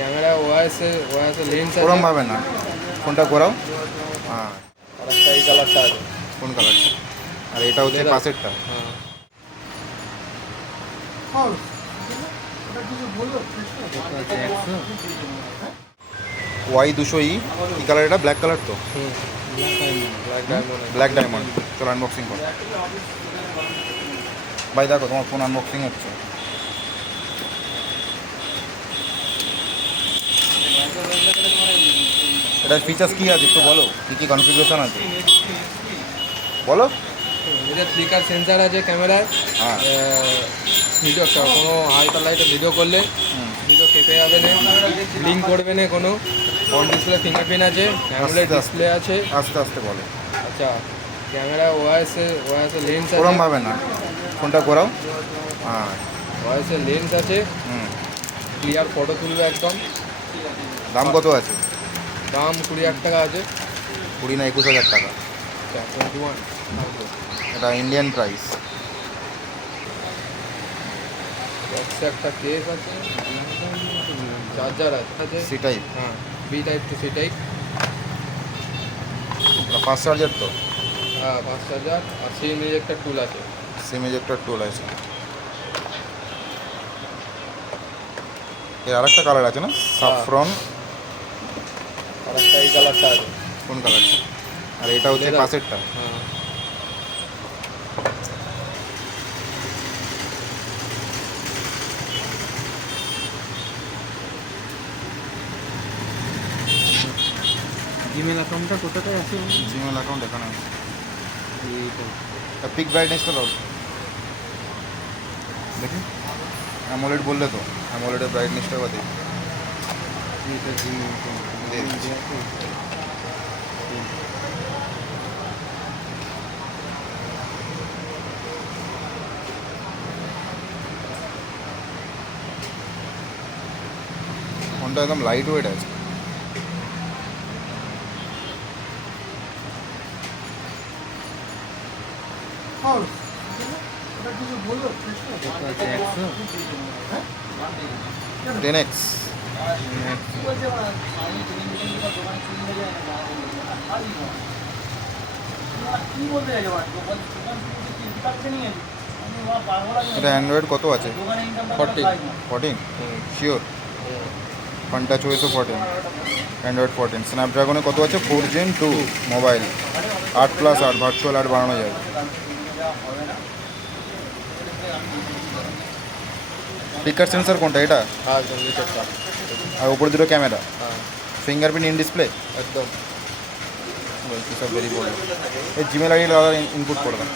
Camera ওয়াইসে ওয়াইসে lens ওরম ভাবে না। ফোনটা ঘোরাও? হ্যাঁ। আর একটা এই কালারটা আছে। কোন কালারটা? আর এটা হচ্ছে এটা- পাশেরটা। হ্যাঁ। ওয়াই দুশো ই কী কালার এটা? ব্ল্যাক কালার তো? হুম। ব্ল্যাক ডায়মন্ড ব্ল্যাক ডায়মন্ড চলো আনবক্সিং করো। ভাই দেখো তোমার ফোন আনবক্সিং হচ্ছে। এটার ফিচার্স কী আছে একটু বলো? কী কী কনফিগারেশন আছে? বলো। এটা ফ্লিকার সেন্সার আছে ক্যামেরায় হ্যাঁ। ভিডিও কোনো হালকা লাইটে ভিডিও করলে। ভিডিও কেটে যাবে না লিঙ্ক করবে না কোনো। অন ডিসপ্লে ফিঙ্গারপ্রিন্ট আছে আস্তে। ডিসপ্লে আছে। আস্তে আস্তে বলে। আচ্ছা ক্যামেরা ওয়াইসে ওয়াইসে লেন্স আছে ওরম ভাবে না। ফোনটা ঘোরাও হ্যাঁ। ওয়াইসে লেন্স আছে। হুম। ক্লিয়ার ফটো তুলবে একদম। দাম কত আছে? দাম কুড়ি হাজার টাকা আছে। কুড়ি না একুশ হাজার টাকা। আচ্ছা টোয়েন্টি ওয়ান এটা ইন্ডিয়ান প্রাইস বক্সে একটা কেস আছে চার্জার আছে। সি টাইপ হ্যাঁ B type to C type fast charger তো? হ্যাঁ পাঁচ চার্জার আর সি এমএজ একটা টুল আছে। সিম একটা টুল আছে। এর আরেকটা কালার আছে না? সাফরন এই কালারটা আছে কোন কালারটা আর এটা হচ্ছে। পাশেরটা। জিমেল অ্যাকাউন্টটা কোথায় আছে? জিমেল অ্যাকাউন্ট এখানে আছে। এইটা পিক ব্রাইটনেসটা দাও। দেখি। অ্যামোলেড বললে তো অ্যামোলেডের ব্রাইটনেসটা এইটা জিমেল। ফোনটা একদম লাইট ওয়েট আছে। একশো টেন এক্স এটা অ্যান্ড্রয়েড কত আছে? Forty fourteen sure one touch ওয়েসও fourteen android fourteen স্ন্যাপড্রাগনে কত আছে? ফোর জেন টু মোবাইল আট প্লাস আট ভার্চুয়াল আট বাড়ানো যাবে স্পিকার সেন্সার কোনটা? এটা? হ্যাঁ আর উপরে দুটো ক্যামেরা? হ্যাঁ। ফিঙ্গারপ্রিন্ট ইন ডিসপ্লে একদম। সব বড় এই জিমেল আইডি আলাদা ইনপুট করে দাও।